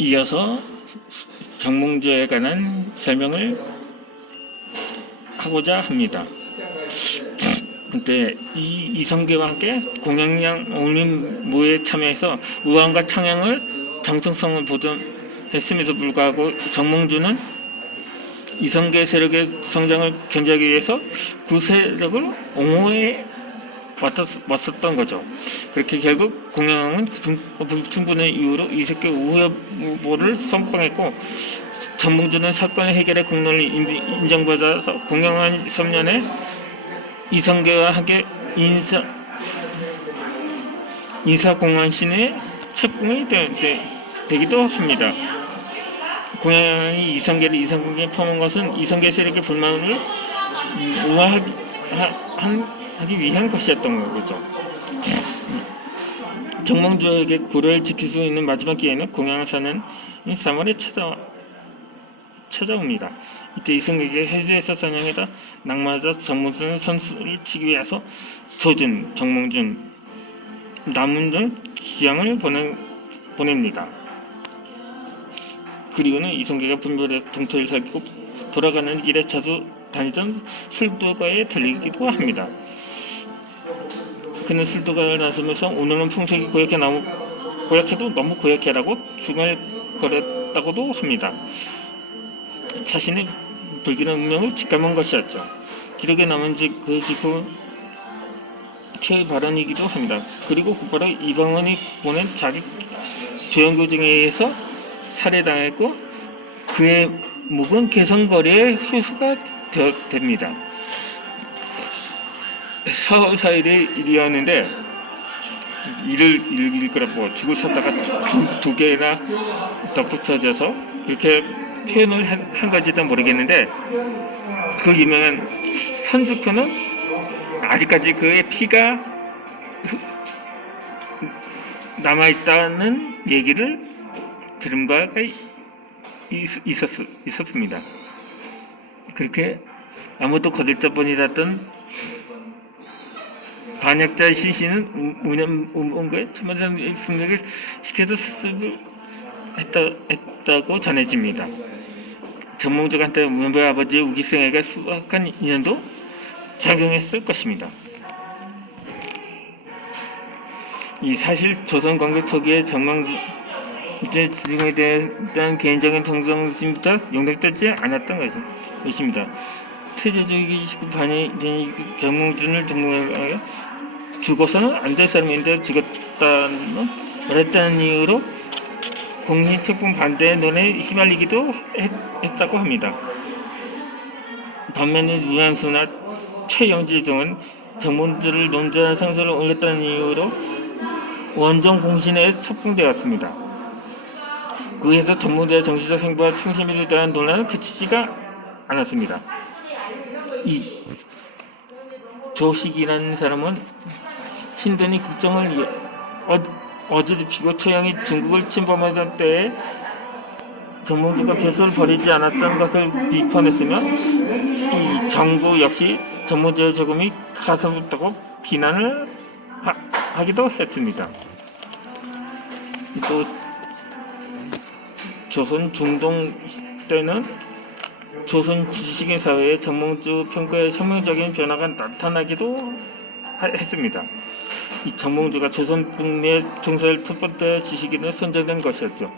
이어서 정몽주에 관한 설명을 하고자 합니다. 근데 이성계와 함께 공양양 올림모에 참여해서 우환과 창양을 정통성을 보존했음에도 불구하고 정몽주는 이성계 세력의 성장을 견제하기 위해서 그 세력을 옹호해 왔었던 거죠. 그렇게 결국 공양은 불충분의 이유로 이색계 우회보를 선빵했고, 정몽주는 사건의 해결에 공로를 인정받아서 공양한 3년에 이성계와 함께 인사공안신의 책봉이 되기도 합니다. 공양이 이성계를 이성계에 포함한 것은 이성계 세력의 불만을 우화하기 위한 것이었던 거죠. 정몽주에게 고려를 지킬 수 있는 마지막 기회는 공양사는 3월에 찾아옵니다. 이때 이성계에게 해주에서 사냥에다 낙마하자 정몽주는 선수를 치기 위해서 조준, 정몽준, 남운전 기양을 보냅니다. 그리고는 이성계가 분별의 동터를 살피고 돌아가는 길에 자주 다니던 술도가에 들리기도 합니다. 그는 술도가를 나서면서 오늘은 풍색이 고약해도 너무 고약해라고 중얼거렸다고도 합니다. 자신의 불길한 운명을 직감한 것이었죠. 기록에 남은 그 직후 태의 발언이기도 합니다. 그리고 곧바로 이방원이 보낸 자기 조연교정에 의해서 살해당했고 그의 묵은 개성거리에 휴수가 됩니다. 서사일의 일이었는데 이를 거라고 죽을 섰다가 두 개나 덧붙여져서 그렇게 표현을 한 건지도 모르겠는데, 그 유명한 선주표는 아직까지 그의 피가 남아있다는 얘기를 들은 바가 있었습니다. 그렇게 아무도 거들떠뻔이랐던 반역자의 신신은 운명의 천만장의 승리를 시켜서 수습을 했다고 전해집니다. 정몽주가 한때 문부의 아버지 우기승에게 수박한 인연도 작용했을 것입니다. 이 사실 조선 광교 초기에 정몽주의 지승에 대한 개인적인 정성심부터 용납되지 않았던 것입니다. 태조적이 정몽준을 등록하여 죽어서는 안 될 사람인데 죽었다는 말했다는 이유로 공신책봉 반대의 논에 휘말리기도 했다고 합니다. 반면에 유한수나 최영지 등은 정몽주를 논전한 상소를 올렸다는 이유로 원정 공신에 첩봉되었습니다. 그에서 정몽주의 정치적 행보와 충심에 대한 논란은 그치지가 않았습니다. 이 조식이라는 사람은 신돈이 국정을 어지럽히고 처형이 중국을 침범하던 때에 정몽주가 벼슬을 버리지 않았던 것을 비판했으며, 이 정부 역시 정몽주의 죽음이 가소롭다고 비난을 하기도 했습니다. 또 조선 중동 때는 조선 지식인 사회에 정몽주 평가의 혁명적인 변화가 나타나기도 했습니다. 이 정몽주가 조선 북미 종사의 첫 번째 지식인으로 선정된 것이었죠.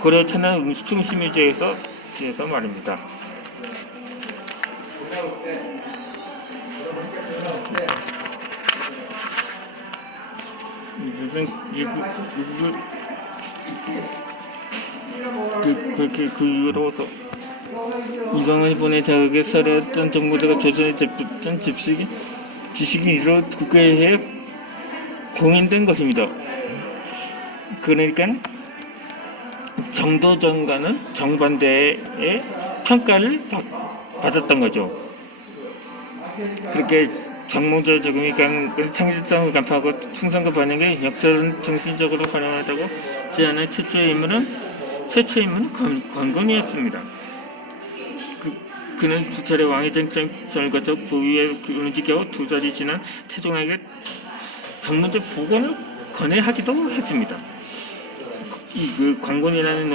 고려 천안 음식충심일제에서 말입니다. 그렇게 그 이후로서 이강을 보내 자극에 살해했던 정몽주가 조선에 접붙던 지식인으로 국가에 공인된 것입니다. 그러니까 정도전과는 정반대의 평가를 받았던 거죠. 그렇게 정몽주의 죽음이 창조성을 간파하고 충성과 반영에 역사는 정신적으로 활용하다고 제안한 최초의 인물은 권곤이었습니다. 그는 두 차례 왕의 전쟁을 거쳐 부위에 움직여 두 살이 지난 태종에게 정몽주 복원을 건의하기도 했습니다. 이 그 광군이라는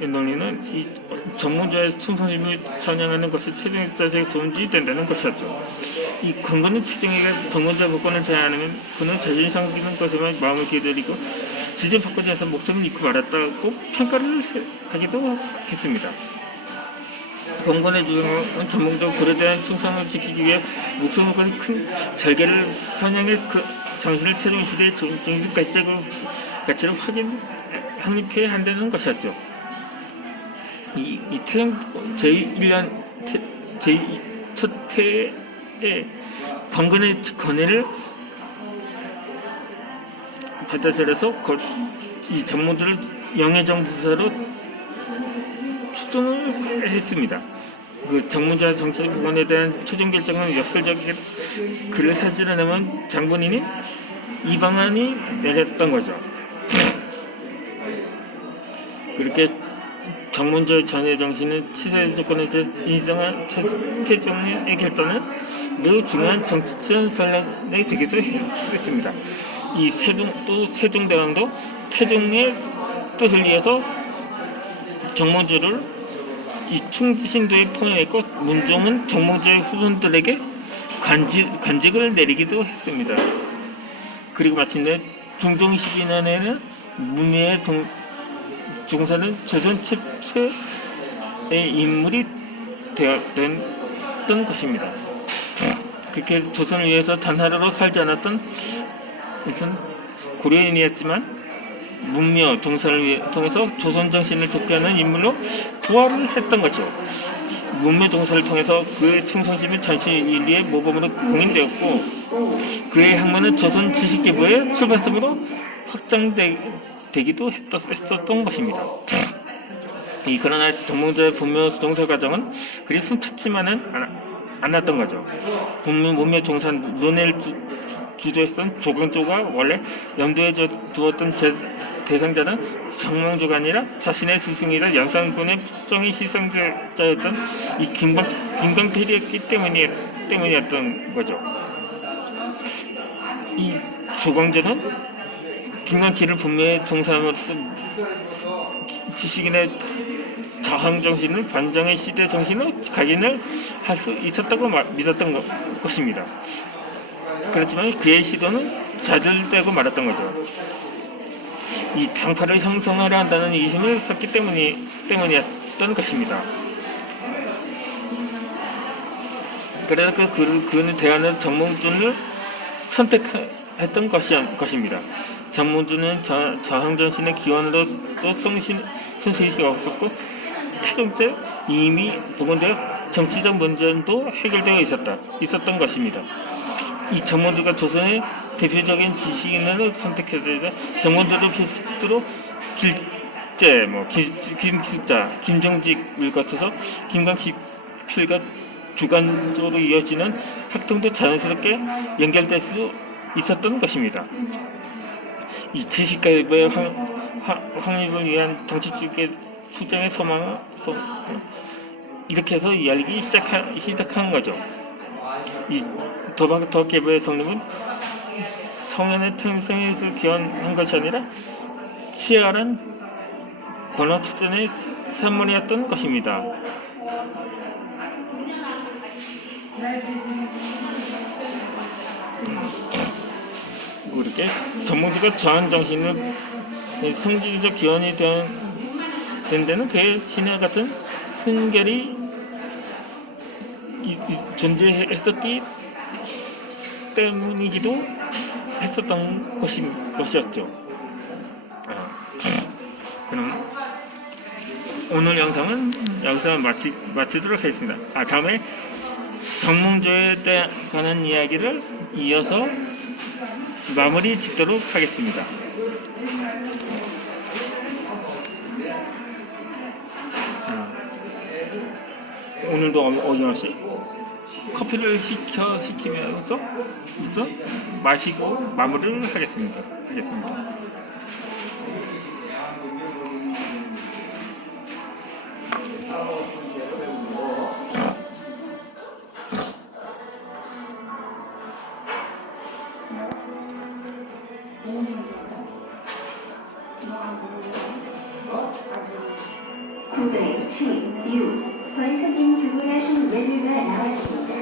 논리는 이 정문자의 충성심을 선양하는 것이 최종 입자적인 존재이 된다는 것이었죠. 이 광군은 최종에게 정문자 복권을 제안하면 그는 자신이 상징하는 것에만 마음을 기울이고 지진 박근혜에서 목숨을 잃고 말았다고 평가를 하기도 했습니다. 경건의 주장은 전문적으로 그에 대한 충성을 지키기 위해 목숨을 건 큰 절개를 선양해 그 정신을 태종 시대의 정신 가치를 확립해야 한다는 것이었죠. 이 태종 제1년 첫 해에 경건의 건의를 받아들여서 이 전문들을 영해정 부사로 추정을 했습니다. 그 정문자 정치 복원에 대한 최종 결정은 역설적인 그를 사실하려면 장본인이 이 방안이 내렸던 거죠. 그렇게 정문조의 전해 정신은 치사의 조건에서 인정한 태종의 결단은 매우 중요한 정치적 선례에 적용해서 했습니다. 이 세종대왕도 태종의 뜻을 위해서 정문조를 이 충신도에 포함했고 문종은 정문조의 후손들에게 관직을 내리기도 했습니다. 그리고 마침내 중종 12년에는 문외의 종사는 조선 최초의 인물이 되었던 것입니다. 그렇게 조선을 위해서 단 하루로 살지 않았던 고려인이었지만 문묘 동사를 통해서 조선 정신을 대표하는 인물로 부활을 했던 거죠. 문묘 동사를 통해서 그의 충성심이 전시 인류의 모범으로 공인되었고 그의 학문은 조선 지식계보의 출발점으로 확장되기도 했었던 것입니다. 그러나 정몽조의 분묘 동사 과정은 그리 순탄치만은 않았던 거죠. 문묘 동사 논의를 주도했던 조광조가 원래 염두에 두었던 대상자는 정몽조가 아니라 자신의 스승이라 연산군의 법정의 희생자였던 이 김광필이었기 때문이었던 거죠. 이 조광조는 김광필을 분묘의 동사로서 지식인의 저항 정신을 반정의 시대 정신으로 각인을 할 수 있었다고 믿었던 것입니다. 그렇지만 그의 시도는 좌절되고 말았던 거죠. 이 당파를 형성하려 한다는 의심을 샀기 때문이었던 것입니다. 그래서 그는 대안은 정몽준을 선택했던 것입니다. 정몽준은 저항정신의 기원으로 또 순수의식이 없었고 태종 때 이미 복원되어 정치적 문제도 해결되어 있었던 것입니다. 이 정몽주가 조선의 대표적인 지식인을 선택해서 정몽주를 필두로 길제, 김수자, 김정직을 거쳐서 김광필과 주관적으로 이어지는 학통도 자연스럽게 연결될 수 있었던 것입니다. 이 지식가의 확립을 위한 정치적인 수장의 소망 이렇게 해서 열리기 시작한 거죠. 이 도박터 계보의 성립은 성현의 탄생에서 기원한 것이 아니라 치열한 권력 투쟁의 산물이었던 것입니다. 이렇게 정몽주가 저항 정신을 성질적 기원이 된 데는 그의 신화 같은 순결이 존재했었기 때문이기도 했었던 것이었죠. 그럼 오늘 영상은 여기서 마치도록 하겠습니다. 다음에 정몽조에 관한 이야기를 이어서 마무리 짓도록 하겠습니다. 오늘도 어김없이 커피를 시키면서 마시고 마무리를 하겠습니다. 976 권선님 주문하신 메뉴가 나왔습니다.